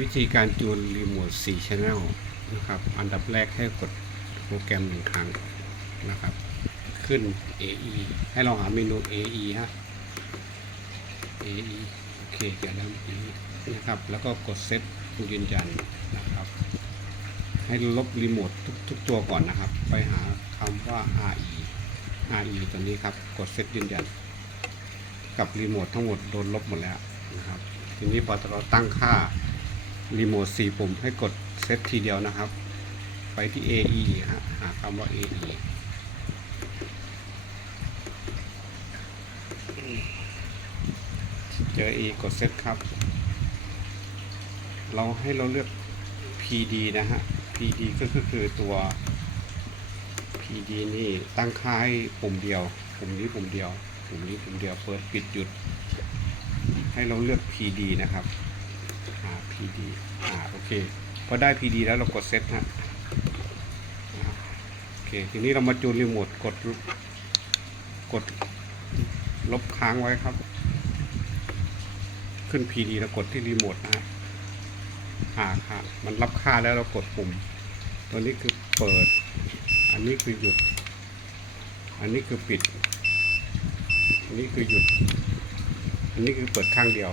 วิธีการจูนรีโมท4 Channel นะครับ อันดับแรกให้กดโปรแกรมหนึ่งครั้งนะครับ ขึ้น AE ให้เราหาเมนู AE ฮะ AE โอเคเดี๋ยวแล้ว AE นะครับ แล้วก็กดเซตยืนยันนะครับ ให้ลบรีโมททุกทุกตัวก่อนนะครับ ไปหาคำว่า RE RE ตัวนี้ครับ กดเซตยืนยัน กับรีโมททั้งหมดโดนลบหมดแล้วนะครับ ทีนี้พอเราตั้งค่า รีโมท4ปุ่มให้กดเซตทีเดียวนะครับ ไปที่ AE ฮะหาคำว่า AE เจอ E กดเซตครับ เราให้เราเลือก PD นะฮะ PD ก็คือตัว PD นี่ตั้งค่าให้ปุ่มเดียว ปุ่มนี้ปุ่มเดียว ปุ่มนี้ปุ่มเดียว เปิดปิดหยุด ให้เราเลือก PD นะครับ อ่า PD อ่าโอเคพอได้ PD แล้วเรากดเซตฮะโอเคทีนี้เรามาจูนรีโมทกดกดลบค้างไว้ครับ ขึ้น PD แล้วกดที่รีโมทนะฮะอ่าค่ะมันรับค่าแล้วเรากดปุ่ม ตัวนี้คือเปิด อันนี้คือหยุด อันนี้คือปิด อันนี้คือหยุด อันนี้คือเปิดข้างเดียว